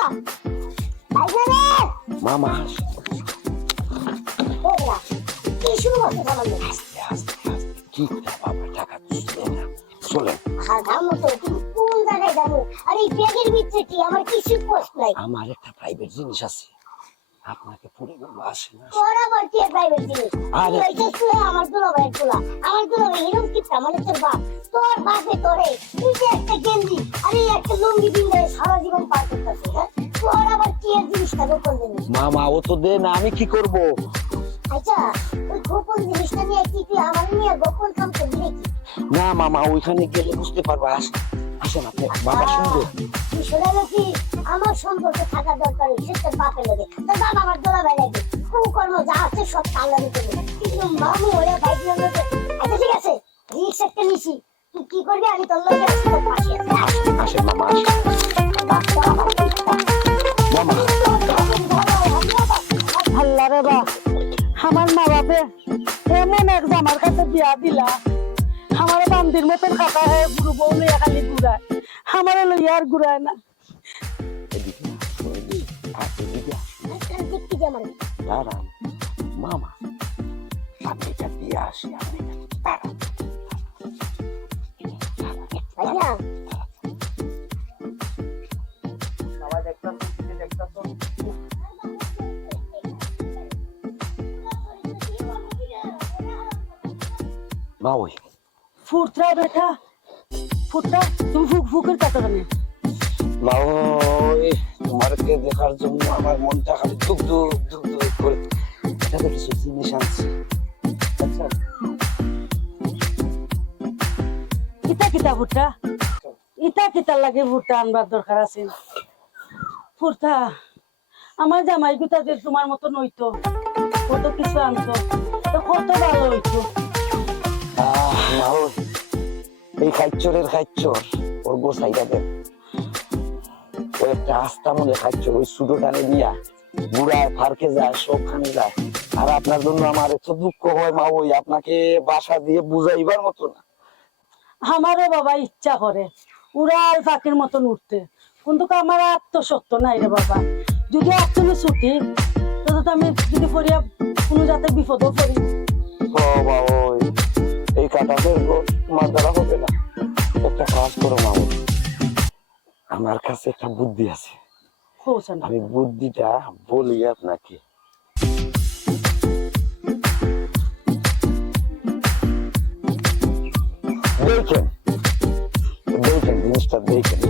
বাবা আইজা রে মামা ওরা কি শুরু করতে সামনে কি বাবা টাকা দিচ্ছে না চলেন হাগামো তো কোন জায়গায় যাবো আর এই ব্যাগের ভিতরে কি আমার কিছু পোস্ট নাই আমার একটা প্রাইভেট জিনিস আছে আপনাকে পরে বলবো আসে না ওরা বল কি প্রাইভেট জিনিস আরে এই যে তুই আমার দুলাভাই তুলা আমার দুলাভাই এরকম কিটা মানে তোর বাপে তোরে তুই যে একটা গেঞ্জি আর এই একটা লুঙ্গি দিয়ে সারা জীবন পার করতেছিস হ্যাঁ তোর আবার কি এর জিনিসটা গোপন জিনিস মামা ও তো দে না আমি কি করব আচ্ছা ওই গোপন জিনিসটা নিয়ে কি তুই আমার নিয়ে গোপন কাম করবি নাকি না মামা ওইখানে গেলে বুঝতে পারবো আসেন আপনি বাবা শুনবে তুই শোনালো কি আমার সম্পর্কে থাকা দরকার সে তোর বাপের লোকে তোর বাবা আমার দুলাভাই লাগে কুকর্ম যা আছে সব কালারি করবে কিন্তু মামু ওরা বাইক নিয়ে আচ্ছা ঠিক আছে রিক্স একটা নিছি তুই কি করবি আমি তোর লোকে তোর পাশে আছি আসেন মামা আসেন মামা আল্লাহ রে বা আমার মা বাপে এমন এক আমার কাছে বিয়া দিলা আমার বান্দির মতন কাটা হয়ে বুড়ো বউ লইয়া খালি ঘুরায় আমার লইয়া আর ঘুরায় না এদিকে এদিকে আজকাল দেখতে যেমন দাঁড়ান মামা আপনি এটা দিয়ে আসি আপনি দাঁড়ান ভাইয়া মা ওই ফুটরা বেটা ফুটরা তুমি ফুকের কাটা কেন মা ওই তোমারকে দেখার জন্য আমার মনটা খালি দুঃখ দুঃখ দুঃখ দুঃখ করে এটাতে কিছু জিনিস আনছি আচ্ছা কিতা কিতা ফুটরা ইটা কিতা লাগে ফুটটা আনবার দরকার আছে ফুটটা আমার জামাই গুতা যে তোমার মতো নইতো কত কিছু আনতো তো কত ভালো হইতো মা ওই এই খাইচরের খাইচর ওর গোসাইটা দেন ও একটা আস্থা মনে খাইচর ওই সুটো টানে দিয়া বুড়ায় ফারকে যায় সবখানে যায় আর আপনার জন্য আমার এত দুঃখ হয় মা ওই আপনাকে বাসা দিয়ে বুঝাইবার মতো না আমারও বাবা ইচ্ছা করে উড়াল পাখির মতন উঠতে কিন্তু আমার আত্মসত্য নাই রে বাবা যদি তুমি ছুটি তো আমি যদি ফরিয়া কোনো যাতে বিপদও পড়ি ও বাবা ওই এই কাটাতে তোমার দ্বারা হবে না একটা কাজ করো মা ওই আমার কাছে একটা বুদ্ধি আছে হচ্ছে না আমি বুদ্ধিটা বলি আপনাকে দেখেন দেখেন জিনিসটা দেখেন